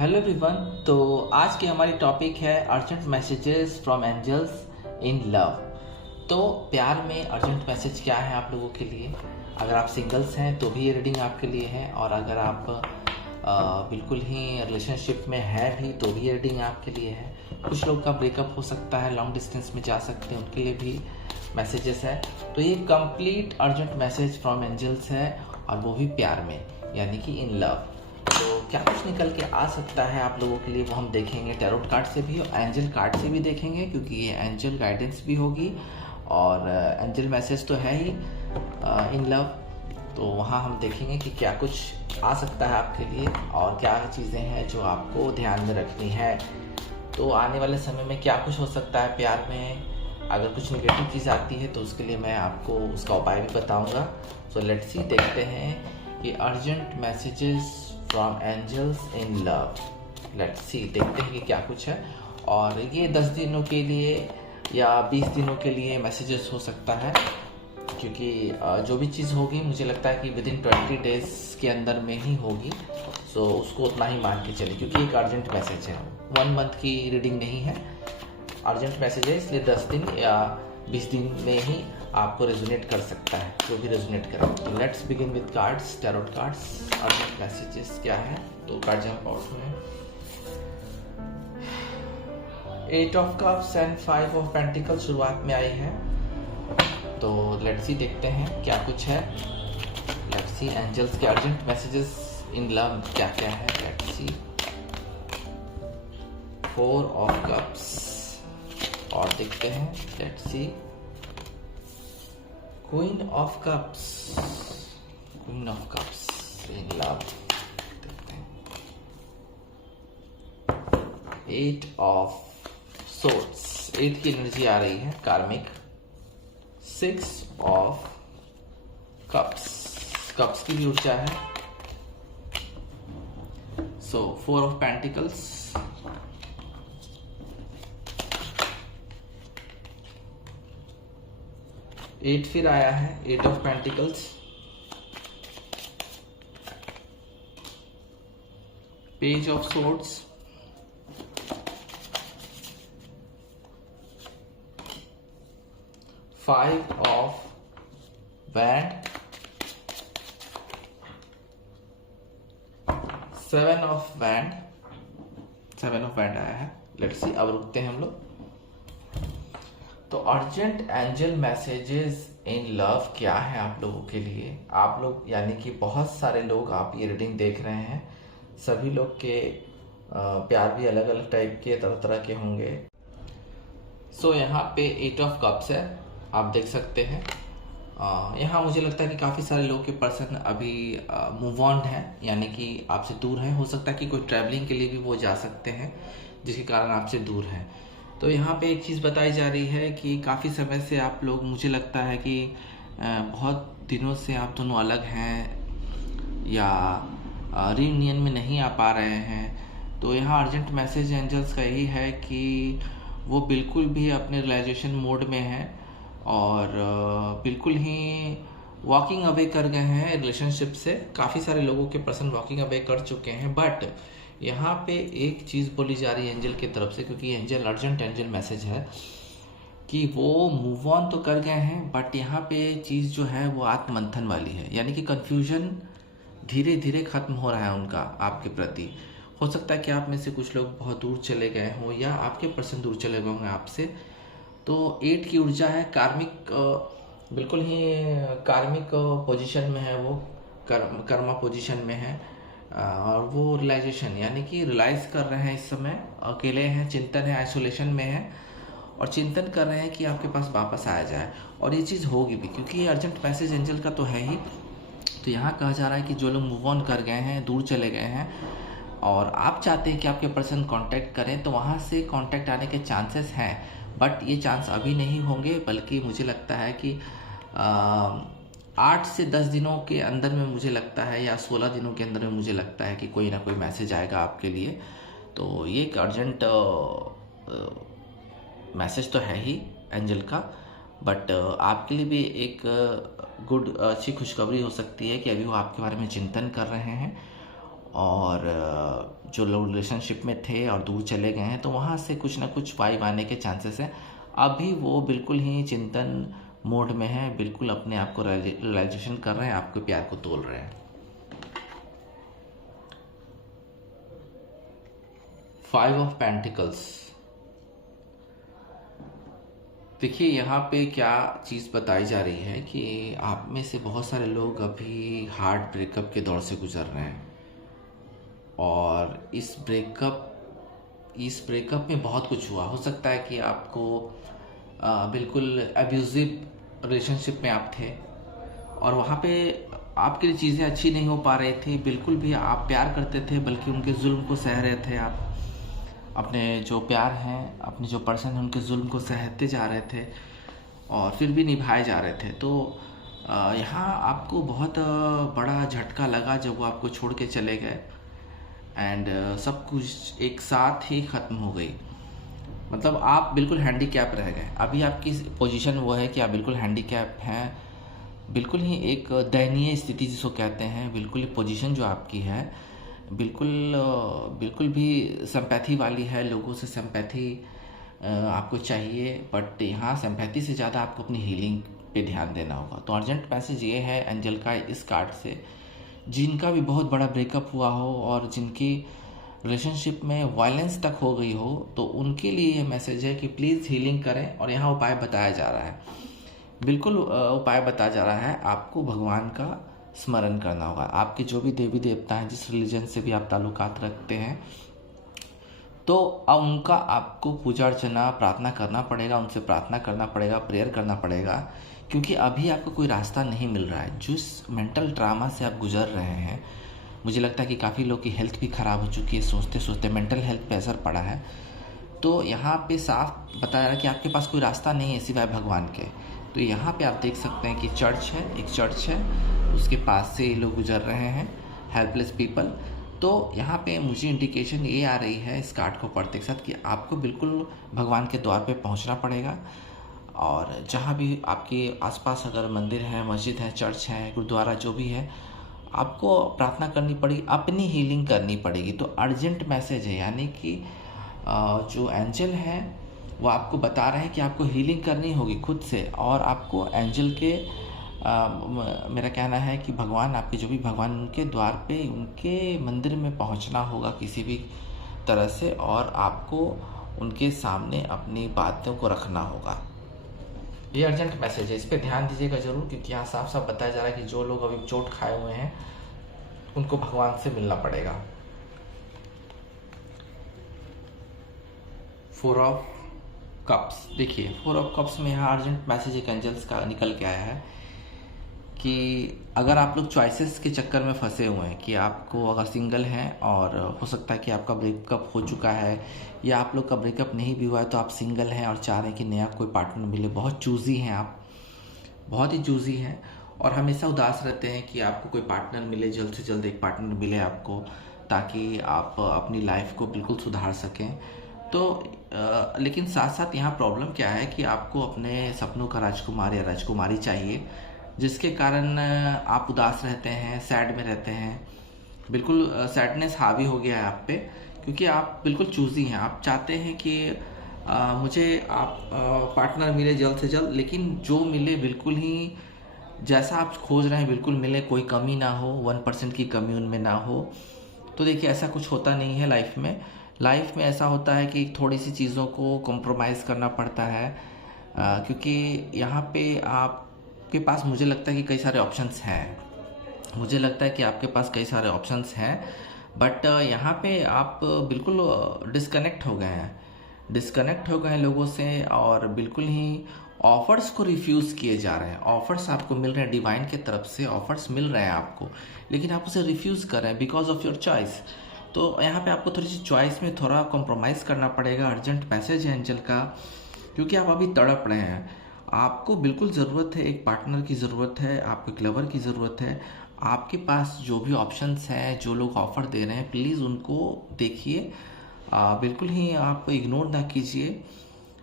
Hello everyone. तो आज की हमारी टॉपिक है urgent messages from angels in love. तो प्यार में अर्जेंट मैसेज क्या है आप लोगों के लिए? अगर आप सिंगल्स हैं तो भी ये रीडिंग आपके लिए है, और अगर आप बिल्कुल ही रिलेशनशिप में है भी तो भी ये रीडिंग आपके लिए है। कुछ लोग का ब्रेकअप हो सकता है, लॉन्ग डिस्टेंस में जा सकते हैं, उनके लिए भी मैसेजेस है। तो ये complete urgent message from angels है, और वो भी प्यार में, यानी कि इन लव। तो क्या कुछ निकल के आ सकता है आप लोगों के लिए वो हम देखेंगे टैरोट कार्ड से भी और एंजल कार्ड से भी देखेंगे, क्योंकि ये एंजल गाइडेंस भी होगी और एंजल मैसेज तो है ही इन लव। तो वहाँ हम देखेंगे कि क्या कुछ आ सकता है आपके लिए और क्या चीज़ें हैं जो आपको ध्यान में रखनी है। तो आने वाले समय में क्या कुछ हो सकता है प्यार में। अगर कुछ नेगेटिव चीज़ आती है तो उसके लिए मैं आपको उसका उपाय भी बताऊंगा। सो लेट्स सी, देखते हैं कि urgent messages from angels in love. Let's see, देखते हैं कि क्या कुछ है। और ये 10 दिनों के लिए या 20 दिनों के लिए मैसेजेस हो सकता है, क्योंकि जो भी चीज़ होगी मुझे लगता है कि विदिन 20 डेज के अंदर में ही होगी। सो उसको उतना ही मान के चलिए, क्योंकि एक अर्जेंट मैसेज है, 1 मंथ की रीडिंग नहीं है, अर्जेंट मैसेज है, इसलिए 10 दिन या 20 दिन में ही आपको रेजोनेट कर सकता है, जो भी रेजोनेट करे। तो let's begin with cards, tarot cards. Urgent messages क्या है? तो कार्ड जंप आउट हुए, 8 of cups and 5 of pentacles शुरुआत में आई है। तो लेट्स सी, देखते हैं क्या कुछ है। लेट्स सी एंजल्स के अर्जेंट मैसेजेस इन लव क्या क्या है। लेट्स सी 4 ऑफ कप्स, और देखते हैं। Let's C queen of cups, queen of cups in love, देखते हैं। 8 ऑफ सोर्ड्स, 8 की एनर्जी आ रही है कार्मिक। 6 ऑफ कप्स, कप्स की भी ऊर्जा है। सो 4 ऑफ पेंटिकल्स, 8 फिर आया है, 8 of pentacles, page of swords, 5 of wand, 7 of wand, 7 of wand आया है। लेट्स सी, अब रुकते हैं हम लोग। तो urgent angel messages in love क्या है आप लोगों के लिए? आप लोग यानी कि बहुत सारे लोग आप ये रीडिंग देख रहे हैं, सभी लोग के प्यार भी अलग अलग टाइप के, तरह तरह के होंगे। सो यहाँ पे 8 ऑफ कप्स है, आप देख सकते हैं। यहाँ मुझे लगता है कि काफ़ी सारे लोग के पर्सन अभी मूव ऑन है, यानी कि आपसे दूर है। हो सकता है कि कोई ट्रैवलिंग के लिए भी वो जा सकते हैं, जिसके कारण आपसे दूर है। तो यहाँ पे एक चीज़ बताई जा रही है कि काफ़ी समय से आप लोग, मुझे लगता है कि बहुत दिनों से आप दोनों अलग हैं या रीयूनियन में नहीं आ पा रहे हैं। तो यहाँ अर्जेंट मैसेज एंजल्स का यही है कि वो बिल्कुल भी अपने रियलाइजेशन मोड में है और बिल्कुल ही वॉकिंग अवे कर गए हैं रिलेशनशिप से। काफ़ी सारे लोगों के पर्सन वॉकिंग अवे कर चुके हैं, बट यहाँ पे एक चीज़ बोली जा रही है एंजल की तरफ से, क्योंकि एंजल अर्जेंट एंजल मैसेज है कि वो मूव ऑन तो कर गए हैं, बट यहाँ पे चीज़ जो है वो आत्ममंथन वाली है, यानी कि कन्फ्यूजन धीरे धीरे खत्म हो रहा है उनका आपके प्रति। हो सकता है कि आप में से कुछ लोग बहुत दूर चले गए हों या आपके पर्सन दूर चले गए होंगे आपसे। तो 8 की ऊर्जा है कार्मिक, बिल्कुल ही कार्मिक पोजीशन में है वो, कर्मा पोजीशन में है। और वो रियलाइजेशन, यानी कि रियलाइज कर रहे हैं, इस समय अकेले हैं, चिंतन है, आइसोलेशन में है, और चिंतन कर रहे हैं कि आपके पास वापस आया जाए। और ये चीज़ होगी भी, क्योंकि ये अर्जेंट मैसेज एंजल का तो है ही। तो यहाँ कहा जा रहा है कि जो लोग मूव ऑन कर गए हैं, दूर चले गए हैं, और आप चाहते हैं कि आपके पर्सन कांटेक्ट करें, तो वहाँ से कांटेक्ट आने के चांसेस हैं, बट ये चांस अभी नहीं होंगे, बल्कि मुझे लगता है कि 8 से 10 दिनों के अंदर में, मुझे लगता है, या 16 दिनों के अंदर में मुझे लगता है कि कोई ना कोई मैसेज आएगा आपके लिए। तो ये एक अर्जेंट मैसेज तो है ही एंजल का, बट आपके लिए भी एक गुड अच्छी खुशखबरी हो सकती है कि अभी वो आपके बारे में चिंतन कर रहे हैं और जो लोग रिलेशनशिप में थे और दूर चले गए हैं, तो वहाँ से कुछ ना कुछ वाइब आने के चांसेस हैं। अभी वो बिल्कुल ही चिंतन मोड में है, बिल्कुल अपने आप को रियलाइजेशन कर रहे हैं, आपके प्यार को तोल रहे हैं। 5 ऑफ पेंटिकल्स। देखिए यहाँ पे क्या चीज़ बताई जा रही है कि आप में से बहुत सारे लोग अभी हार्ट ब्रेकअप के दौर से गुजर रहे हैं, और इस ब्रेकअप में बहुत कुछ हुआ। हो सकता है कि आपको बिल्कुल अब्यूज़िव रिलेशनशिप में आप थे, और वहाँ पे आपके लिए चीज़ें अच्छी नहीं हो पा रही थी, बिल्कुल भी आप प्यार करते थे, बल्कि उनके जुल्म को सह रहे थे। आप अपने जो प्यार हैं, अपने जो पर्सन हैं, उनके जुल्म को सहते जा रहे थे और फिर भी निभाए जा रहे थे। तो यहाँ आपको बहुत बड़ा झटका लगा जब वो आपको छोड़ के चले गए, एंड सब कुछ एक साथ ही ख़त्म हो गई। मतलब आप बिल्कुल हैंडीकैप रह गए। अभी आपकी पोजीशन वो है कि आप बिल्कुल हैंडीकैप हैं, बिल्कुल ही एक दयनीय स्थिति जिसको कहते हैं। बिल्कुल ही पोजीशन जो आपकी है बिल्कुल भी सिंपैथी वाली है। लोगों से सिंपैथी आपको चाहिए, बट यहाँ सिंपैथी से ज़्यादा आपको अपनी हीलिंग पे ध्यान देना होगा। तो अर्जेंट मैसेज ये है एंजल का इस कार्ड से, जिनका भी बहुत बड़ा ब्रेकअप हुआ हो और जिनकी रिलेशनशिप में वायलेंस तक हो गई हो, तो उनके लिए ये मैसेज है कि प्लीज़ हीलिंग करें। और यहाँ उपाय बताया जा रहा है, बिल्कुल उपाय बताया जा रहा है। आपको भगवान का स्मरण करना होगा। आपके जो भी देवी देवता हैं, जिस रिलीजन से भी आप ताल्लुकात रखते हैं, तो उनका आपको पूजा अर्चना प्रार्थना करना पड़ेगा, उनसे प्रार्थना करना पड़ेगा, प्रेयर करना पड़ेगा, क्योंकि अभी आपको कोई रास्ता नहीं मिल रहा है। जिस मेंटल ट्रामा से आप गुजर रहे हैं, मुझे लगता है कि काफ़ी लोग की हेल्थ भी ख़राब हो चुकी है, सोचते सोचते मेंटल हेल्थ पे असर पड़ा है। तो यहाँ पे साफ बताया रहा है कि आपके पास कोई रास्ता नहीं है सिवाय भगवान के। तो यहाँ पे आप देख सकते हैं कि चर्च है, एक चर्च है, उसके पास से लोग गुजर रहे हैं, हेल्पलेस पीपल। तो यहाँ पे मुझे इंडिकेशन ये आ रही है इस कार्ड को पढ़ते के साथ कि आपको बिल्कुल भगवान के द्वार पे पहुँचना पड़ेगा। और जहाँ भी आपके आसपास अगर मंदिर है, मस्जिद है, चर्च है, गुरुद्वारा जो भी है, आपको प्रार्थना करनी पड़ेगी, अपनी हीलिंग करनी पड़ेगी। तो अर्जेंट मैसेज है, यानी कि जो एंजल है वो आपको बता रहे हैं कि आपको हीलिंग करनी होगी खुद से, और आपको एंजल के मेरा कहना है कि भगवान, आपके जो भी भगवान, उनके द्वार पे, उनके मंदिर में पहुंचना होगा किसी भी तरह से, और आपको उनके सामने अपनी बातों को रखना होगा। ये अर्जेंट मैसेज है, इस पर ध्यान दीजिएगा ज़रूर, क्योंकि यहाँ साफ साफ बताया जा रहा है कि जो लोग अभी चोट खाए हुए हैं उनको भगवान से मिलना पड़ेगा। 4 ऑफ कप्स। देखिए 4 ऑफ कप्स में यहाँ अर्जेंट मैसेज एक एंजल्स का निकल के आया है कि अगर आप लोग चॉइसेस के चक्कर में फंसे हुए हैं, कि आपको अगर सिंगल हैं और हो सकता है कि आपका ब्रेकअप हो चुका है, या आप लोग का ब्रेकअप नहीं भी हुआ है, तो आप सिंगल हैं और चाह रहे हैं कि नया कोई पार्टनर मिले, बहुत चूज़ी हैं आप, बहुत ही चूज़ी हैं, और हमेशा उदास रहते हैं कि आपको कोई पार्टनर मिले, जल्द से जल्द एक पार्टनर मिले आपको, ताकि आप अपनी लाइफ को बिल्कुल सुधार सकें। तो लेकिन साथ साथ यहाँ प्रॉब्लम क्या है कि आपको अपने सपनों का राजकुमार या राजकुमारी चाहिए, जिसके कारण आप उदास रहते हैं, सैड में रहते हैं, बिल्कुल सैडनेस हावी हो गया है आप पे, क्योंकि आप बिल्कुल चूज़ी हैं। आप चाहते हैं कि मुझे आप पार्टनर मिले जल्द से जल्द, लेकिन जो मिले बिल्कुल ही जैसा आप खोज रहे हैं बिल्कुल मिले, कोई कमी ना हो, 1% की कमी उनमें ना हो। तो देखिए ऐसा कुछ होता नहीं है लाइफ में। लाइफ में ऐसा होता है कि थोड़ी सी चीज़ों को कॉम्प्रोमाइज़ करना पड़ता है, क्योंकि यहाँ पे आपके पास, मुझे लगता है कि कई सारे ऑप्शंस हैं, मुझे लगता है कि आपके पास कई सारे ऑप्शंस हैं, बट यहाँ पे आप बिल्कुल डिस्कनेक्ट हो गए हैं लोगों से, और बिल्कुल ही ऑफ़र्स को रिफ्यूज़ किए जा रहे हैं। ऑफ़र्स आपको मिल रहे हैं, डिवाइन के तरफ से ऑफ़र्स मिल रहे हैं आपको, लेकिन आप उसे रिफ्यूज़ कर रहे हैं बिकॉज ऑफ योर चॉइस। तो यहाँ पे आपको थोड़ी सी चॉइस में थोड़ा कॉम्प्रोमाइज़ करना पड़ेगा। अर्जेंट मैसेज है एंजल का, क्योंकि आप अभी तड़प रहे हैं। आपको बिल्कुल ज़रूरत है, एक पार्टनर की ज़रूरत है, आपको एक लवर की ज़रूरत है। आपके पास जो भी ऑप्शंस हैं, जो लोग ऑफ़र दे रहे हैं, प्लीज़ उनको देखिए, बिल्कुल ही आप इग्नोर ना कीजिए,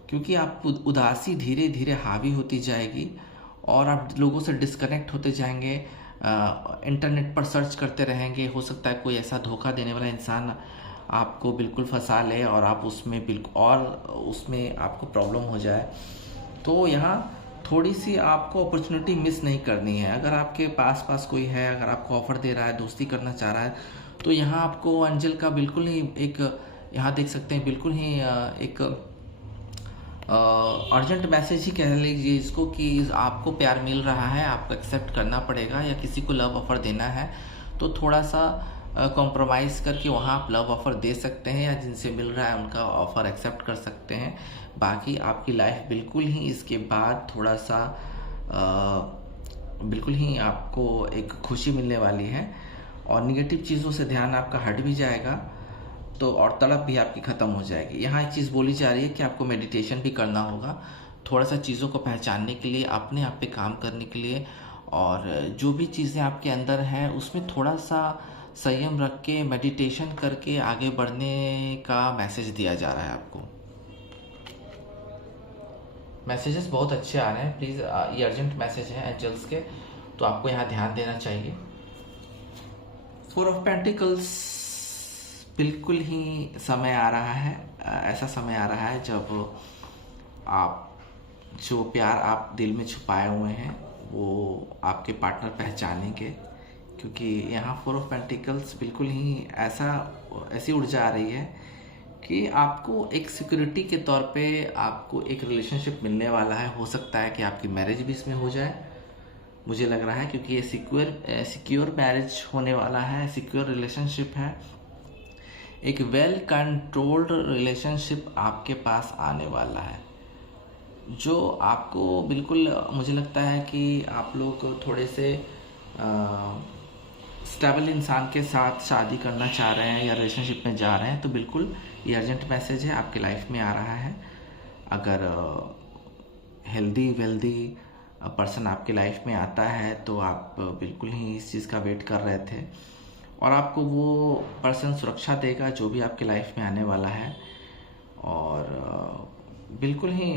क्योंकि आप उदासी धीरे धीरे हावी होती जाएगी और आप लोगों से डिस्कनेक्ट होते जाएंगे। इंटरनेट पर सर्च करते रहेंगे, हो सकता है कोई ऐसा धोखा देने वाला इंसान आपको बिल्कुल फंसा ले और आप उसमें बिल्कुल और उसमें आपको प्रॉब्लम हो जाए। तो यहाँ थोड़ी सी आपको अपॉर्चुनिटी मिस नहीं करनी है। अगर आपके पास कोई है, अगर आपको ऑफ़र दे रहा है, दोस्ती करना चाह रहा है, तो यहाँ आपको एंजल का बिल्कुल ही एक, यहाँ देख सकते हैं, बिल्कुल ही एक अर्जेंट मैसेज ही कह लीजिए इसको कि आपको प्यार मिल रहा है, आपको एक्सेप्ट करना पड़ेगा। या किसी को लव ऑफ़र देना है तो थोड़ा सा कॉम्प्रोमाइज़ करके वहाँ आप लव ऑफ़र दे सकते हैं, या जिनसे मिल रहा है उनका ऑफ़र एक्सेप्ट कर सकते हैं। बाकी आपकी लाइफ बिल्कुल ही इसके बाद थोड़ा सा बिल्कुल ही आपको एक खुशी मिलने वाली है, और निगेटिव चीज़ों से ध्यान आपका हट भी जाएगा, तो और तड़प भी आपकी ख़त्म हो जाएगी। यहाँ एक चीज़ बोली जा रही है कि आपको मेडिटेशन भी करना होगा, थोड़ा सा चीज़ों को पहचानने के लिए, अपने आप पे काम करने के लिए, और जो भी चीज़ें आपके अंदर हैं उसमें थोड़ा सा संयम रख के मेडिटेशन करके आगे बढ़ने का मैसेज दिया जा रहा है आपको। मैसेजेस बहुत अच्छे आ रहे हैं, प्लीज़ ये अर्जेंट मैसेज है एंजल्स के, तो आपको यहाँ ध्यान देना चाहिए। 4 ऑफ पेंटिकल्स, बिल्कुल ही समय आ रहा है, ऐसा समय आ रहा है जब आप जो प्यार आप दिल में छुपाए हुए हैं वो आपके पार्टनर पहचानेंगे, क्योंकि यहाँ 4 ऑफ पेंटिकल्स बिल्कुल ही ऐसी ऊर्जा आ रही है कि आपको एक सिक्योरिटी के तौर पे आपको एक रिलेशनशिप मिलने वाला है। हो सकता है कि आपकी मैरिज भी इसमें हो जाए, मुझे लग रहा है, क्योंकि ये सिक्योर मैरिज होने वाला है, सिक्योर रिलेशनशिप है, एक वेल कंट्रोल्ड रिलेशनशिप आपके पास आने वाला है, जो आपको बिल्कुल, मुझे लगता है कि आप लोग थोड़े से स्टेबल इंसान के साथ शादी करना चाह रहे हैं या रिलेशनशिप में जा रहे हैं, तो बिल्कुल ये अर्जेंट मैसेज है, आपके लाइफ में आ रहा है। अगर हेल्दी वेल्दी पर्सन आपके लाइफ में आता है तो आप बिल्कुल ही इस चीज़ का वेट कर रहे थे, और आपको वो पर्सन सुरक्षा देगा जो भी आपके लाइफ में आने वाला है, और बिल्कुल ही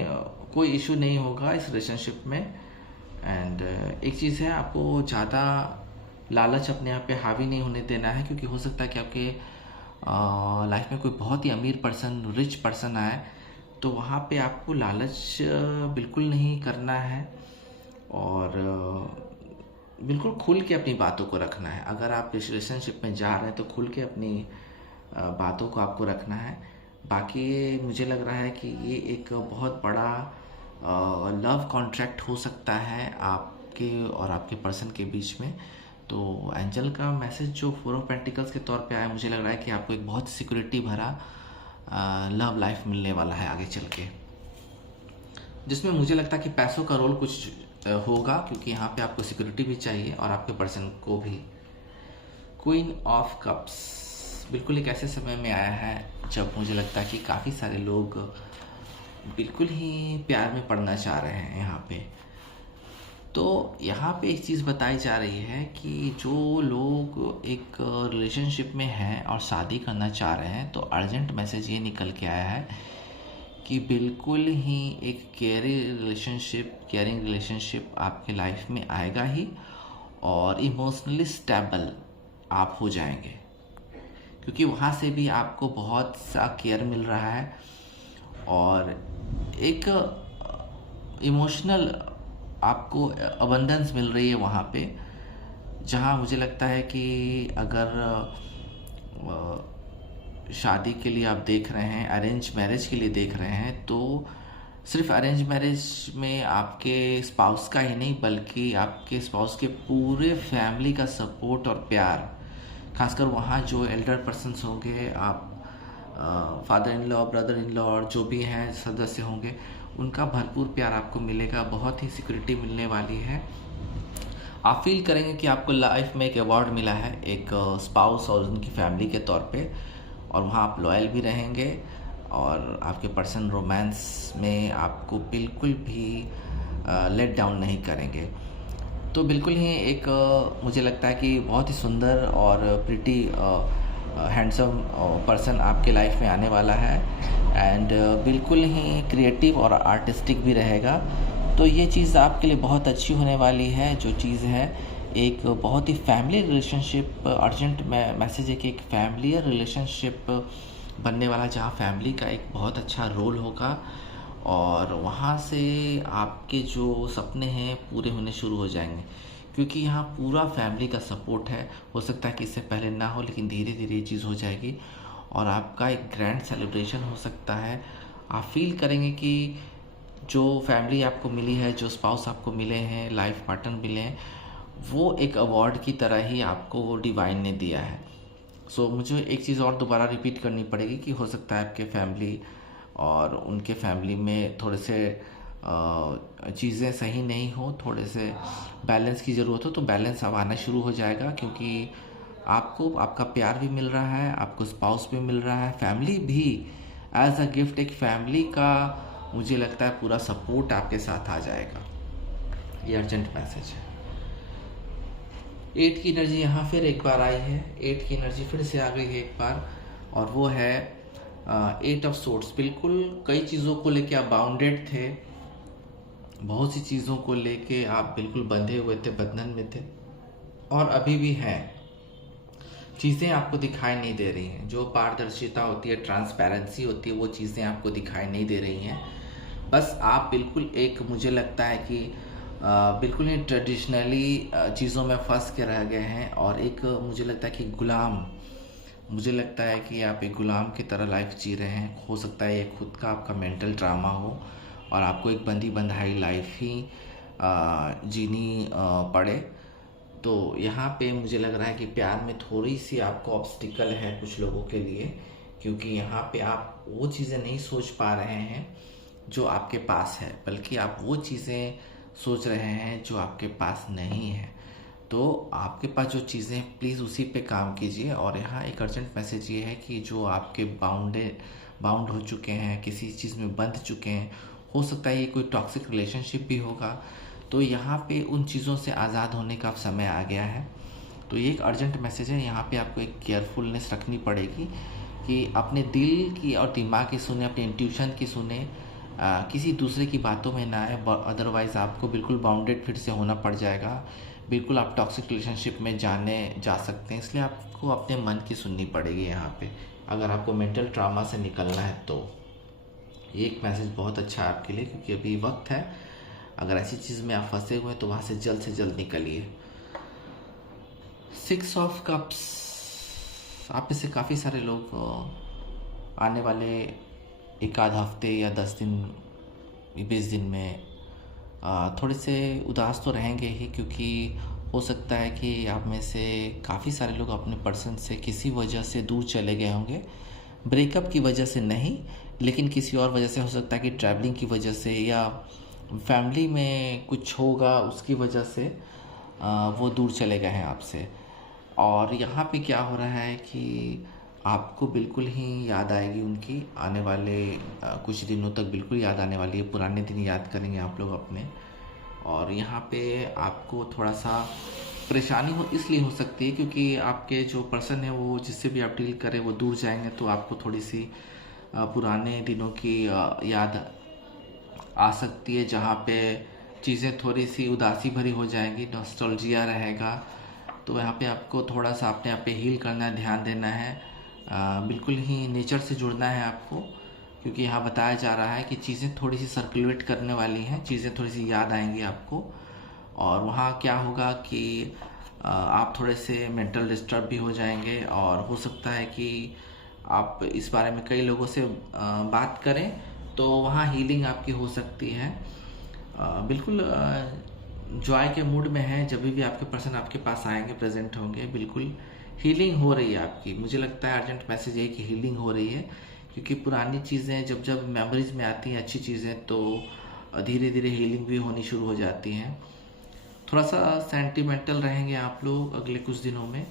कोई इशू नहीं होगा इस रिलेशनशिप में। एंड एक चीज़ है, आपको ज़्यादा लालच अपने आप पे हावी नहीं होने देना है, क्योंकि हो सकता है कि आपके लाइफ में कोई बहुत ही अमीर पर्सन, रिच पर्सन आए, तो वहाँ पे आपको लालच बिल्कुल नहीं करना है, और बिल्कुल खुल के अपनी बातों को रखना है। अगर आप इस रिलेशनशिप में जा रहे हैं तो खुल के अपनी बातों को आपको रखना है। बाकी मुझे लग रहा है कि ये एक बहुत बड़ा लव कॉन्ट्रैक्ट हो सकता है आपके और आपके पर्सन के बीच में। तो एंजल का मैसेज जो 4 ऑफ पेंटिकल्स के तौर पे आया, मुझे लग रहा है कि आपको एक बहुत सिक्योरिटी भरा लव लाइफ मिलने वाला है आगे चल के, जिसमें मुझे लगता है कि पैसों का रोल कुछ होगा, क्योंकि यहाँ पे आपको सिक्योरिटी भी चाहिए और आपके पर्सन को भी। क्वीन ऑफ कप्स बिल्कुल एक ऐसे समय में आया है जब मुझे लगता है कि काफ़ी सारे लोग बिल्कुल ही प्यार में पड़ना चाह रहे हैं यहाँ पे। तो यहाँ पे एक चीज़ बताई जा रही है कि जो लोग एक रिलेशनशिप में हैं और शादी करना चाह रहे हैं, तो अर्जेंट मैसेज ये निकल के आया है कि बिल्कुल ही एक केयरिंग रिलेशनशिप आपके लाइफ में आएगा ही, और इमोशनली स्टेबल आप हो जाएंगे, क्योंकि वहाँ से भी आपको बहुत सा केयर मिल रहा है, और एक इमोशनल आपको अबंडेंस मिल रही है वहाँ पे, जहाँ मुझे लगता है कि अगर शादी के लिए आप देख रहे हैं, अरेंज मैरिज के लिए देख रहे हैं, तो सिर्फ अरेंज मैरिज में आपके स्पाउस का ही नहीं, बल्कि आपके स्पाउस के पूरे फैमिली का सपोर्ट और प्यार, खासकर वहाँ जो एल्डर पर्सन्स होंगे, आप father in law, brother in law और जो भी हैं सदस्य होंगे, उनका भरपूर प्यार आपको मिलेगा, बहुत ही सिक्योरिटी मिलने वाली है। आप फील करेंगे कि आपको लाइफ में एक अवार्ड मिला है एक स्पाउस और उनकी फैमिली के तौर पे, और वहाँ आप लॉयल भी रहेंगे, और आपके पर्सन रोमांस में आपको बिल्कुल भी लेट डाउन नहीं करेंगे। तो बिल्कुल ही एक मुझे लगता है कि बहुत ही सुंदर और प्रिटी हैंडसम पर्सन आपके लाइफ में आने वाला है, एंड बिल्कुल ही क्रिएटिव और आर्टिस्टिक भी रहेगा। तो ये चीज़ आपके लिए बहुत अच्छी होने वाली है। जो चीज़ है एक बहुत ही फैमिली रिलेशनशिप, अर्जेंट मैसेज है कि एक फैमिली रिलेशनशिप बनने वाला, जहाँ फैमिली का एक बहुत अच्छा रोल होगा और वहाँ से आपके जो सपने हैं पूरे होने शुरू हो जाएंगे, क्योंकि यहाँ पूरा फैमिली का सपोर्ट है। हो सकता है कि इससे पहले ना हो, लेकिन धीरे धीरे ये चीज़ हो जाएगी और आपका एक ग्रैंड सेलिब्रेशन हो सकता है। आप फील करेंगे कि जो फैमिली आपको मिली है, जो स्पाउस आपको मिले हैं, लाइफ पार्टनर मिले हैं, वो एक अवार्ड की तरह ही आपको वो डिवाइन ने दिया है। सो मुझे एक चीज़ और दोबारा रिपीट करनी पड़ेगी कि हो सकता है आपके फैमिली और उनके फैमिली में थोड़े से चीज़ें सही नहीं हो, थोड़े से बैलेंस की ज़रूरत हो, तो बैलेंस अब आना शुरू हो जाएगा, क्योंकि आपको आपका प्यार भी मिल रहा है, आपको स्पाउस भी मिल रहा है, फैमिली भी एज अ गिफ्ट, एक फैमिली का मुझे लगता है पूरा सपोर्ट आपके साथ आ जाएगा। ये अर्जेंट मैसेज है। 8 की एनर्जी यहाँ फिर एक बार आई है, 8 की एनर्जी फिर से आ गई है एक बार, और वो है 8 ऑफ सोर्ड्स। बिल्कुल कई चीज़ों को लेके आप बाउंडेड थे, बहुत सी चीज़ों को लेके आप बिल्कुल बंधे हुए थे, बंधन में थे, और अभी भी हैं। चीज़ें आपको दिखाई नहीं दे रही हैं, जो पारदर्शिता होती है, ट्रांसपेरेंसी होती है, वो चीज़ें आपको दिखाई नहीं दे रही हैं। बस आप बिल्कुल एक, मुझे लगता है कि बिल्कुल ही ट्रेडिशनली चीज़ों में फंस के रह गए हैं, और एक मुझे लगता है कि गुलाम, मुझे लगता है कि आप एक गुलाम की तरह लाइफ जी रहे हैं। हो सकता है ये खुद का आपका मेंटल ड्रामा हो और आपको एक बंधी बंधाई लाइफ ही जीनी पड़े। तो यहाँ पे मुझे लग रहा है कि प्यार में थोड़ी सी आपको ऑब्स्टिकल है कुछ लोगों के लिए, क्योंकि यहाँ पे आप वो चीज़ें नहीं सोच पा रहे हैं जो आपके पास है, बल्कि आप वो चीज़ें सोच रहे हैं जो आपके पास नहीं है। तो आपके पास जो चीज़ें, प्लीज़ उसी पे काम कीजिए। और यहाँ एक अर्जेंट मैसेज ये है कि जो आपके बाउंड हो चुके हैं, किसी चीज़ में बंध चुके हैं, हो सकता है ये कोई टॉक्सिक रिलेशनशिप भी होगा, तो यहाँ पे उन चीज़ों से आज़ाद होने का समय आ गया है। तो ये एक अर्जेंट मैसेज है। यहाँ पे आपको एक केयरफुलनेस रखनी पड़ेगी कि अपने दिल की और दिमाग की सुने, अपने इंट्यूशन की सुने, किसी दूसरे की बातों में ना आए, अदरवाइज़ आपको बिल्कुल बाउंडेड फिर से होना पड़ जाएगा। बिल्कुल आप टॉक्सिक रिलेशनशिप में जा सकते हैं, इसलिए आपको अपने मन की सुननी पड़ेगी यहाँ पे, अगर आपको मेंटल ट्रॉमा से निकलना है तो। ये एक मैसेज बहुत अच्छा है आपके लिए, क्योंकि अभी वक्त है। अगर ऐसी चीज़ में आप फंसे हुए हैं तो वहाँ से जल्द निकलिए। 6 ऑफ कप्स, आप में से काफ़ी सारे लोग आने वाले एक आध हफ्ते या 10 दिन 20 दिन में थोड़े से उदास तो रहेंगे ही, क्योंकि हो सकता है कि आप में से काफ़ी सारे लोग अपने पर्सन से किसी वजह से दूर चले गए होंगे। ब्रेकअप की वजह से नहीं, लेकिन किसी और वजह से, हो सकता है कि ट्रैवलिंग की वजह से या फैमिली में कुछ होगा उसकी वजह से वो दूर चले गए हैं आपसे। और यहाँ पे क्या हो रहा है कि आपको बिल्कुल ही याद आएगी उनकी, आने वाले कुछ दिनों तक बिल्कुल याद आने वाली है, पुराने दिन याद करेंगे आप लोग अपने। और यहाँ पे आपको थोड़ा सा परेशानी इसलिए हो सकती है क्योंकि आपके जो पर्सन है, वो जिससे भी आप डील करें, वो दूर जाएंगे, तो आपको थोड़ी सी पुराने दिनों की याद आ सकती है, जहाँ पे चीज़ें थोड़ी सी उदासी भरी हो जाएंगी, नॉस्टैल्जिया रहेगा। तो यहाँ पे आपको थोड़ा सा अपने आप पे हील करना है, ध्यान देना है, बिल्कुल ही नेचर से जुड़ना है आपको, क्योंकि यहाँ बताया जा रहा है कि चीज़ें थोड़ी सी सर्कुलेट करने वाली हैं, चीज़ें थोड़ी सी याद आएंगी आपको। और वहाँ क्या होगा कि आप थोड़े से मेंटल डिस्टर्ब भी हो जाएंगे, और हो सकता है कि आप इस बारे में कई लोगों से बात करें, तो वहाँ हीलिंग आपकी हो सकती है। बिल्कुल जॉय के मूड में है, जब भी आपके पर्सन आपके पास आएंगे, प्रेजेंट होंगे, बिल्कुल हीलिंग हो रही है आपकी। मुझे लगता है अर्जेंट मैसेज है कि हीलिंग हो रही है, क्योंकि पुरानी चीज़ें जब मेमोरीज में आती हैं, अच्छी चीज़ें, तो धीरे धीरे हीलिंग भी होनी शुरू हो जाती हैं। थोड़ा सा सेंटिमेंटल रहेंगे आप लोग अगले कुछ दिनों में,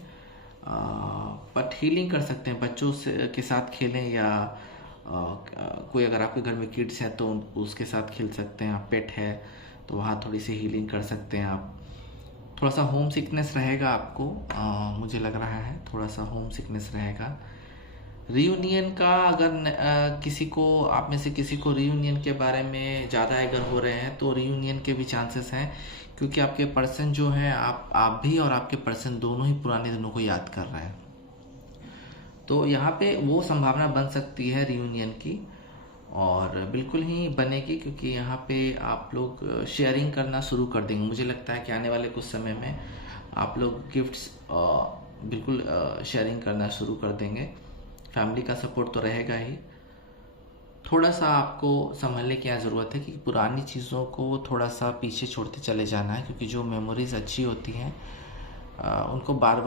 बट हीलिंग कर सकते हैं। बच्चों से के साथ खेलें, या कोई अगर आपके घर में किड्स हैं तो उसके साथ खेल सकते हैं। आप पेट है तो वहाँ थोड़ी सी हीलिंग कर सकते हैं आप। थोड़ा सा होम सिकनेस रहेगा आपको, मुझे लग रहा है थोड़ा सा होम सिकनेस रहेगा। रीयूनियन का अगर किसी को, आप में से किसी को रीयूनियन के बारे में ज़्यादा अगर हो रहे हैं तो रीयूनियन के भी चांसेस हैं, क्योंकि आपके पर्सन जो हैं, आप भी और आपके पर्सन दोनों ही पुराने दिनों को याद कर रहे हैं। तो यहाँ पे वो संभावना बन सकती है रीयूनियन की, और बिल्कुल ही बनेगी, क्योंकि यहाँ पे आप लोग शेयरिंग करना शुरू कर देंगे। मुझे लगता है कि आने वाले कुछ समय में आप लोग गिफ्ट्स बिल्कुल शेयरिंग करना शुरू कर देंगे। फैमिली का सपोर्ट तो रहेगा ही। थोड़ा सा आपको संभलने की यहाँ ज़रूरत है कि पुरानी चीज़ों को थोड़ा सा पीछे छोड़ते चले जाना है, क्योंकि जो मेमोरीज़ अच्छी होती हैं उनको बार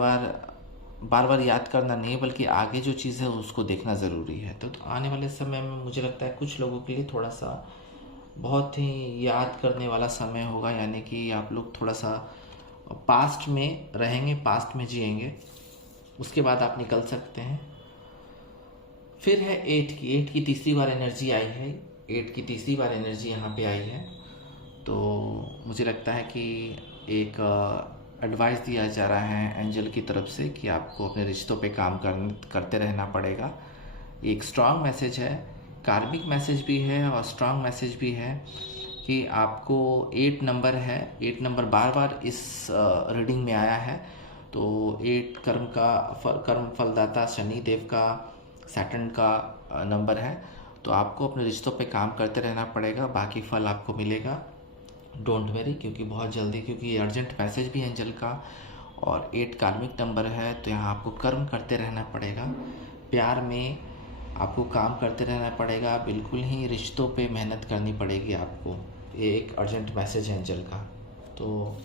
बार याद करना नहीं, बल्कि आगे जो चीज़ है उसको देखना ज़रूरी है। तो आने वाले समय में मुझे लगता है कुछ लोगों के लिए थोड़ा सा बहुत ही याद करने वाला समय होगा, यानी कि आप लोग थोड़ा सा पास्ट में रहेंगे, पास्ट में जिएंगे, उसके बाद आप निकल सकते हैं। फिर है 8 की तीसरी बार एनर्जी आई है। 8 की तीसरी बार एनर्जी यहाँ पे आई है। तो मुझे लगता है कि एक एडवाइस दिया जा रहा है एंजल की तरफ से कि आपको अपने रिश्तों पे काम करते रहना पड़ेगा। एक स्ट्रांग मैसेज है, कार्मिक मैसेज भी है और स्ट्रांग मैसेज भी है कि आपको 8 नंबर है। 8 नंबर बार बार इस रीडिंग में आया है। तो 8 कर्म फलदाता शनि देव का, सैटर्न का नंबर है। तो आपको अपने रिश्तों पे काम करते रहना पड़ेगा, बाकी फल आपको मिलेगा। डोंट वेरी, क्योंकि बहुत जल्दी, क्योंकि ये अर्जेंट मैसेज भी है एंजल का, और 8 कार्मिक नंबर है। तो यहाँ आपको कर्म करते रहना पड़ेगा, प्यार में आपको काम करते रहना पड़ेगा, बिल्कुल ही रिश्तों पे मेहनत करनी पड़ेगी आपको। ये एक अर्जेंट मैसेज है एंजल का। तो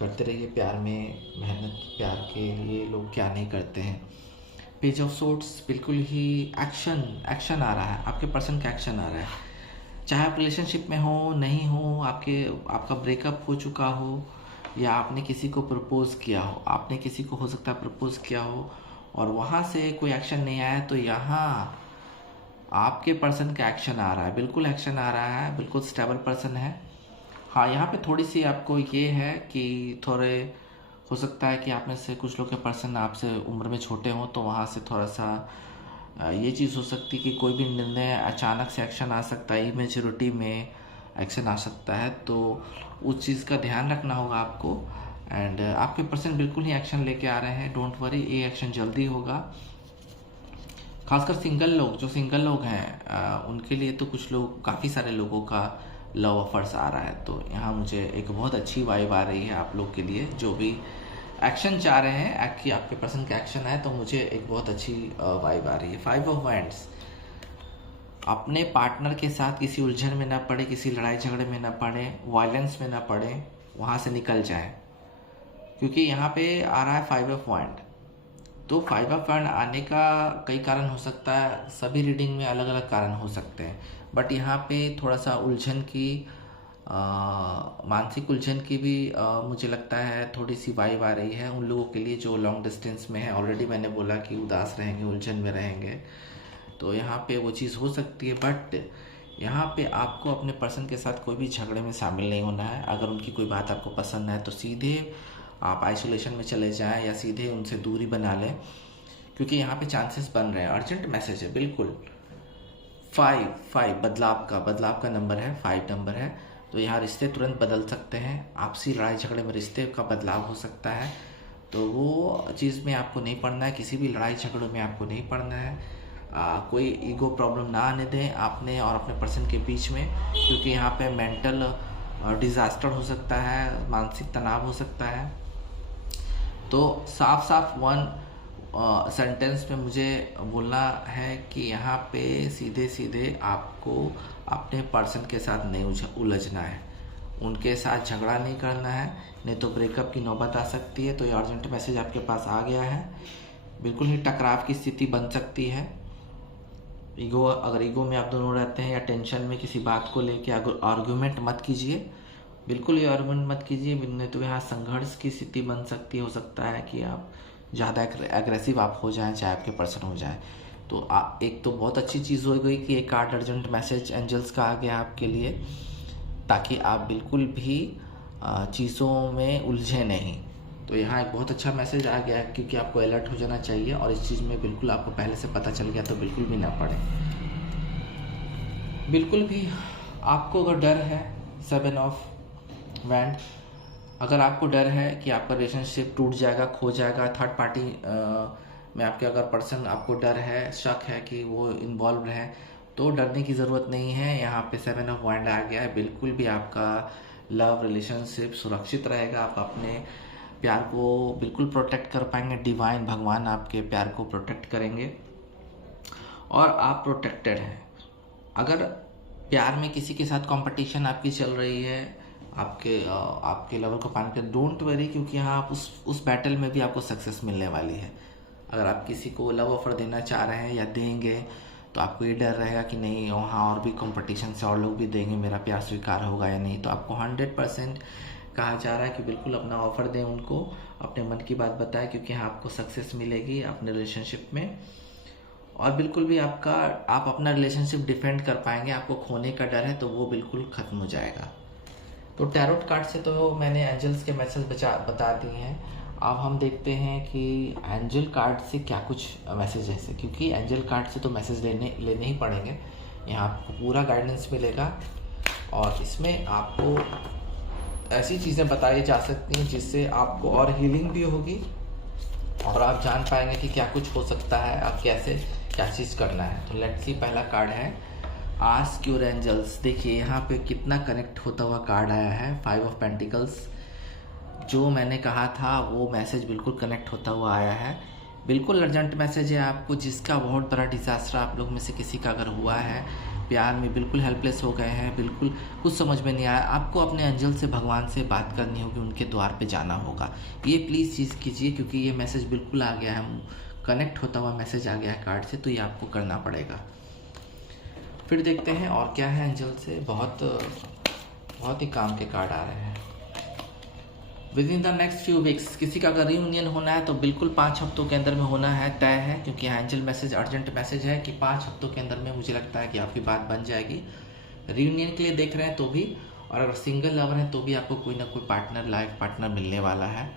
करते रहिए प्यार में मेहनत, प्यार के लिए लोग क्या नहीं करते हैं। पेज ऑफ सोर्ट्स, बिल्कुल ही एक्शन आ रहा है, आपके पर्सन का एक्शन आ रहा है। चाहे आप रिलेशनशिप में हो, नहीं हो, आपका ब्रेकअप हो चुका हो, या आपने किसी को प्रपोज़ किया हो, आपने किसी को हो सकता है प्रपोज़ किया हो और वहाँ से कोई एक्शन नहीं आया, तो यहाँ आपके पर्सन का एक्शन आ रहा है, बिल्कुल एक्शन आ रहा है, बिल्कुल स्टेबल पर्सन है। हाँ, यहाँ पे थोड़ी सी आपको ये है कि थोड़े हो सकता है कि आप में से कुछ लोग के पर्सन आपसे उम्र में छोटे हों, तो वहाँ से थोड़ा सा ये चीज़ हो सकती है कि कोई भी निर्णय अचानक से एक्शन आ सकता है, इमेच्योरिटी में एक्शन आ सकता है। तो उस चीज़ का ध्यान रखना होगा आपको। एंड आपके पर्सन बिल्कुल ही एक्शन लेके आ रहे हैं, डोंट वरी, ये एक्शन जल्दी होगा। खासकर जो सिंगल लोग हैं उनके लिए तो कुछ लोग, काफ़ी सारे लोगों का लव ऑफर्स आ रहा है। तो यहाँ मुझे एक बहुत अच्छी वाइब आ रही है आप लोग के लिए, जो भी एक्शन चाह रहे हैं कि आपके पर्सन का एक्शन है, तो मुझे एक बहुत अच्छी वाइब आ रही है। 5 ऑफ वैंड्स, अपने पार्टनर के साथ किसी उलझन में ना पड़े, किसी लड़ाई झगड़े में ना पड़े, वायलेंस में ना पड़े, वहाँ से निकल जाए, क्योंकि यहाँ पे आ रहा है 5 ऑफ वैंड। तो 5 ऑफ वैंड आने का कई कारण हो सकता है, सभी रीडिंग में अलग अलग कारण हो सकते हैं, बट यहाँ पे थोड़ा सा उलझन की, मानसिक उलझन की भी मुझे लगता है थोड़ी सी वाइब आ रही है उन लोगों के लिए जो लॉन्ग डिस्टेंस में है। ऑलरेडी मैंने बोला कि उदास रहेंगे, उलझन में रहेंगे, तो यहाँ पे वो चीज़ हो सकती है। बट यहाँ पे आपको अपने पर्सन के साथ कोई भी झगड़े में शामिल नहीं होना है। अगर उनकी कोई बात आपको पसंद है तो सीधे आप आइसोलेशन में चले जाएं या सीधे उनसे दूरी बना लें, क्योंकि यहाँ पे चांसेस बन रहे हैं। अर्जेंट मैसेज है बिल्कुल। 5 बदलाव का नंबर है, 5 नंबर है। तो यहाँ रिश्ते तुरंत बदल सकते हैं, आपसी लड़ाई झगड़े में रिश्ते का बदलाव हो सकता है। तो वो चीज़ में आपको नहीं पड़ना है, किसी भी लड़ाई झगड़ों में आपको नहीं पड़ना है। कोई ईगो प्रॉब्लम ना आने दें आपने और अपने पर्सन के बीच में, क्योंकि यहाँ पे मेंटल डिज़ास्टर हो सकता है, मानसिक तनाव हो सकता है। तो साफ वन सेंटेंस में मुझे बोलना है कि यहाँ पे सीधे आपको अपने पर्सन के साथ नहीं उलझना है, उनके साथ झगड़ा नहीं करना है, नहीं तो ब्रेकअप की नौबत आ सकती है। तो ये अर्जेंट मैसेज आपके पास आ गया है। बिल्कुल ही टकराव की स्थिति बन सकती है। अगर ईगो में आप दोनों रहते हैं या टेंशन में किसी बात को लेके आर्ग्यूमेंट मत कीजिए, बिल्कुल ये आर्ग्यूमेंट मत कीजिए, नहीं तो यहाँ संघर्ष की स्थिति बन सकती, हो सकता है कि आप ज़्यादा एग्रेसिव आप हो जाएं, चाहे आपके पर्सन हो जाए। तो एक तो बहुत अच्छी चीज़ हो गई कि एक कार्ड अर्जेंट मैसेज एंजल्स का आ गया आपके लिए, ताकि आप बिल्कुल भी चीज़ों में उलझे नहीं। तो यहाँ एक बहुत अच्छा मैसेज आ गया है, क्योंकि आपको अलर्ट हो जाना चाहिए, और इस चीज़ में बिल्कुल आपको पहले से पता चल गया तो बिल्कुल भी ना पड़े। बिल्कुल भी आपको अगर डर है, 7 ऑफ वैंड, अगर आपको डर है कि आपका रिलेशनशिप टूट जाएगा, खो जाएगा, थर्ड पार्टी में आपके अगर पर्सन आपको डर है, शक है कि वो इन्वॉल्व है, तो डरने की ज़रूरत नहीं है। यहाँ पे 7 ऑफ वैंड आ गया है। बिल्कुल भी आपका लव रिलेशनशिप सुरक्षित रहेगा। आप अपने प्यार को बिल्कुल प्रोटेक्ट कर पाएंगे। डिवाइन भगवान आपके प्यार को प्रोटेक्ट करेंगे और आप प्रोटेक्टेड हैं। अगर प्यार में किसी के साथ कंपटीशन आपकी चल रही है, आपके लेवल को पाने के, डोंट वरी, क्योंकि यहाँ आप उस बैटल में भी आपको सक्सेस मिलने वाली है। अगर आप किसी को लव ऑफर देना चाह रहे हैं या देंगे, तो आपको ये डर रहेगा कि नहीं वहाँ और भी कंपटीशन से और लोग भी देंगे, मेरा प्यार स्वीकार होगा या नहीं। तो आपको 100% कहा जा रहा है कि बिल्कुल अपना ऑफर दें उनको, अपने मन की बात बताएं, क्योंकि यहाँ आपको सक्सेस मिलेगी अपने रिलेशनशिप में। और बिल्कुल भी आप अपना रिलेशनशिप डिफेंड कर पाएंगे। आपको खोने का डर है तो वो बिल्कुल ख़त्म हो जाएगा। तो टैरोट कार्ड से तो मैंने एंजल्स के मैसेज बता दिए हैं। अब हम देखते हैं कि एंजल कार्ड से क्या कुछ मैसेज है, क्योंकि एंजल कार्ड से तो मैसेज लेने ही पड़ेंगे। यहाँ आपको पूरा गाइडेंस मिलेगा और इसमें आपको ऐसी चीज़ें बताई जा सकती हैं जिससे आपको और हीलिंग भी होगी और आप जान पाएंगे कि क्या कुछ हो सकता है, आप कैसे क्या चीज़ करना है। तो लेट्स सी, पहला कार्ड है आस्क योर एंजल्स। देखिए यहाँ पे कितना कनेक्ट होता हुआ कार्ड आया है, 5 ऑफ पेंटिकल्स। जो मैंने कहा था वो मैसेज बिल्कुल कनेक्ट होता हुआ आया है। बिल्कुल अर्जेंट मैसेज है आपको, जिसका बहुत बड़ा डिजास्टर आप लोग में से किसी का अगर हुआ है, प्यार में बिल्कुल हेल्पलेस हो गए हैं, बिल्कुल कुछ समझ में नहीं आया, आपको अपने एंजल से, भगवान से बात करनी होगी, उनके द्वार पे जाना होगा। ये प्लीज़ चीज़ कीजिए, क्योंकि ये मैसेज बिल्कुल आ गया है, कनेक्ट होता हुआ मैसेज आ गया है कार्ड से, तो ये आपको करना पड़ेगा। फिर देखते हैं और क्या है एंजल से। बहुत ही काम के कार्ड आ रहे हैं। With in the next few weeks, किसी का अगर रियूनियन होना है तो बिल्कुल 5 हफ्तों के अंदर में होना है, तय है, क्योंकि एंजल मैसेज अर्जेंट मैसेज है कि 5 हफ्तों के अंदर में मुझे लगता है कि आपकी बात बन जाएगी। रियूनियन के लिए देख रहे हैं तो भी, और अगर सिंगल लवर है तो भी आपको कोई ना कोई पार्टनर, लाइफ पार्टनर मिलने वाला है।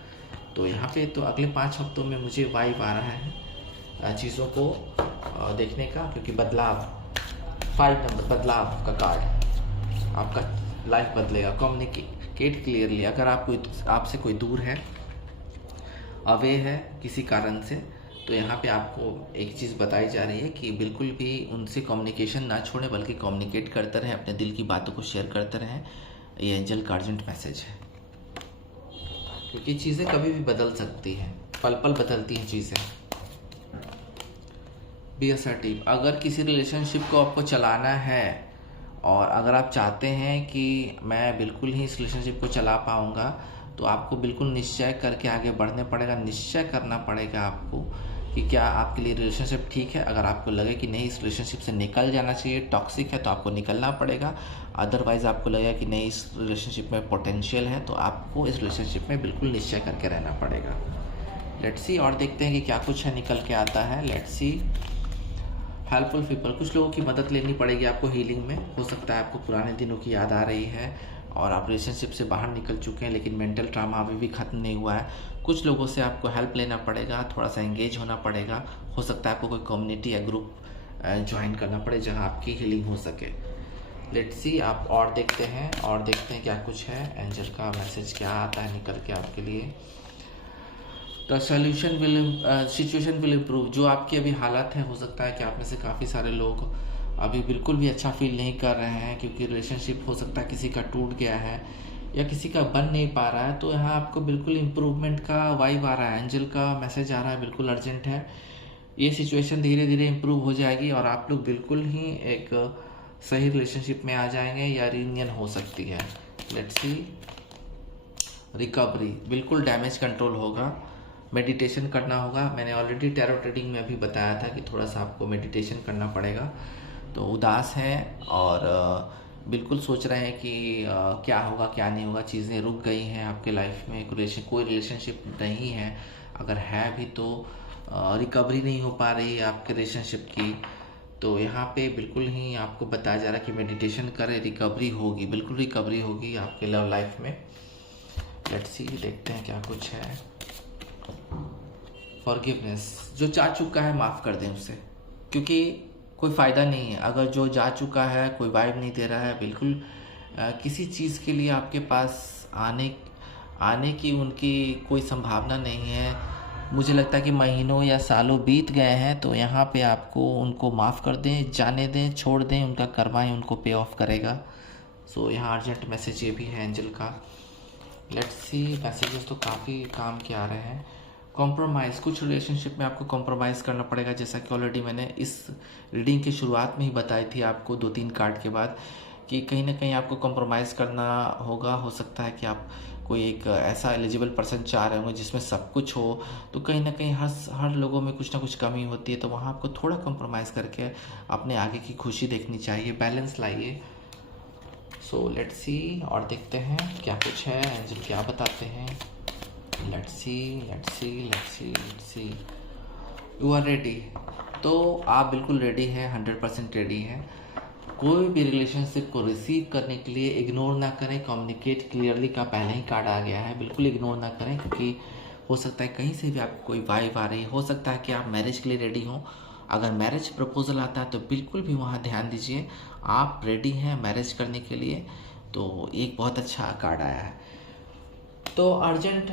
तो यहाँ पे तो अगले 5 हफ्तों में मुझे वाइब आ रहा है चीज़ों को देखने का, क्योंकि बदलाव, 5 नंबर बदलाव का कार्ड, आपका लाइफ बदलेगा। Communicate clearly. अगर आपसे कोई दूर है, अवे है किसी कारण से, तो यहाँ पे आपको एक चीज़ बताई जा रही है कि बिल्कुल भी उनसे कम्युनिकेशन ना छोड़ें, बल्कि कम्युनिकेट करते रहें, अपने दिल की बातों को शेयर करते रहें। ये एंजल का अर्जेंट मैसेज है, क्योंकि चीज़ें कभी भी बदल सकती हैं, पल पल बदलती हैं चीज़ें। Be assertive. अगर किसी रिलेशनशिप को आपको चलाना है और अगर आप चाहते हैं कि मैं बिल्कुल ही इस रिलेशनशिप को चला पाऊँगा, तो आपको बिल्कुल निश्चय करके आगे बढ़ने पड़ेगा। निश्चय करना पड़ेगा आपको कि क्या आपके लिए रिलेशनशिप ठीक है। अगर आपको लगे कि नहीं, इस रिलेशनशिप से निकल जाना चाहिए, टॉक्सिक है, तो आपको निकलना पड़ेगा। अदरवाइज़ आपको लगेगा कि नहीं, इस रिलेशनशिप में पोटेंशियल है, तो आपको इस रिलेशनशिप में बिल्कुल निश्चय करके रहना पड़ेगा। लेट्स सी, और देखते हैं कि क्या कुछ है निकल के आता है। Let's see, helpful people. कुछ लोगों की मदद लेनी पड़ेगी आपको हीलिंग में। हो सकता है आपको पुराने दिनों की याद आ रही है और आप रिलेशनशिप से बाहर निकल चुके हैं, लेकिन मेंटल ट्रॉमा अभी भी ख़त्म नहीं हुआ है। कुछ लोगों से आपको हेल्प लेना पड़ेगा, थोड़ा सा एंगेज होना पड़ेगा। हो सकता है आपको कोई कम्युनिटी या ग्रुप ज्वाइन करना पड़े जहाँ आपकी हीलिंग हो सके। लेट्स सी, आप और देखते हैं क्या कुछ है। एंजल का मैसेज क्या आता है निकल के आपके लिए। The solution will, situation will improve. जो आपकी अभी हालत है, हो सकता है कि आप में से काफ़ी सारे लोग अभी बिल्कुल भी अच्छा फील नहीं कर रहे हैं, क्योंकि रिलेशनशिप हो सकता है किसी का टूट गया है या किसी का बन नहीं पा रहा है। तो यहाँ आपको बिल्कुल इम्प्रूवमेंट का वाइब आ रहा है, एंजल का मैसेज आ रहा है, बिल्कुल अर्जेंट है। ये सिचुएशन धीरे धीरे इम्प्रूव हो जाएगी और आप लोग बिल्कुल ही एक सही रिलेशनशिप में आ जाएंगे या रियूनियन हो सकती है। Let's see, recovery. बिल्कुल डैमेज कंट्रोल होगा, मेडिटेशन करना होगा। मैंने ऑलरेडी टैरो रीडिंग में अभी बताया था कि थोड़ा सा आपको मेडिटेशन करना पड़ेगा। तो उदास हैं और बिल्कुल सोच रहे हैं कि क्या होगा क्या नहीं होगा, चीज़ें रुक गई हैं आपके लाइफ में, कोई रिलेशनशिप नहीं है, अगर है भी तो रिकवरी नहीं हो पा रही है आपके रिलेशनशिप की। तो यहाँ पे बिल्कुल ही आपको बताया जा रहा है कि मेडिटेशन करें, रिकवरी होगी, बिल्कुल रिकवरी होगी आपके लव लाइफ में। लेट्स सी, देखते हैं क्या कुछ है। फॉरगिवनेस, जो जा चुका है माफ़ कर दें उसे, क्योंकि कोई फ़ायदा नहीं है अगर जो जा चुका है कोई वाइब नहीं दे रहा है बिल्कुल। किसी चीज़ के लिए आपके पास आने आने की उनकी कोई संभावना नहीं है। मुझे लगता है कि महीनों या सालों बीत गए हैं, तो यहाँ पे आपको उनको माफ़ कर दें, जाने दें, छोड़ दें, उनका कर्मा ही उनको पे ऑफ करेगा। सो यहाँ अर्जेंट मैसेज ये भी है एंजल का। लेट्स सी, मैसेजेस तो काफ़ी काम के आ रहे हैं। कॉम्प्रोमाइज़, कुछ रिलेशनशिप में आपको कॉम्प्रोमाइज़ करना पड़ेगा, जैसा कि ऑलरेडी मैंने इस रीडिंग की शुरुआत में ही बताई थी आपको 2-3 कार्ड के बाद, कि कहीं ना कहीं आपको कॉम्प्रोमाइज़ करना होगा। हो सकता है कि आप कोई एक ऐसा एलिजिबल पर्सन चाह रहे होंगे जिसमें सब कुछ हो, तो कहीं ना कहीं हर लोगों में कुछ ना कुछ कमी होती है, तो वहाँ आपको थोड़ा कॉम्प्रोमाइज़ करके अपने आगे की खुशी देखनी चाहिए, बैलेंस लाइए। सो लेट्स सी, और देखते हैं क्या कुछ है, एंजल क्या बताते हैं। Let's see, let's see, let's see, let's see. You are ready, तो आप बिल्कुल रेडी हैं, 100% रेडी हैं। कोई भी रिलेशनशिप को रिसीव करने के लिए इग्नोर ना करें। कम्युनिकेट क्लियरली का पहले ही कार्ड आ गया है, बिल्कुल इग्नोर ना करें, क्योंकि हो सकता है कहीं से भी आपको कोई वाइब आ रही, हो सकता है कि आप मैरिज के लिए रेडी हों। अगर मैरिज प्रपोजल आता है तो बिल्कुल भी वहाँ ध्यान दीजिए, आप रेडी हैं मैरिज करने के लिए। तो एक बहुत अच्छा कार्ड आया है। तो urgent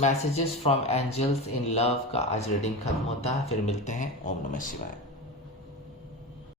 messages from angels in love का आज रीडिंग खत्म होता है, फिर मिलते हैं। ओम नमः शिवाय।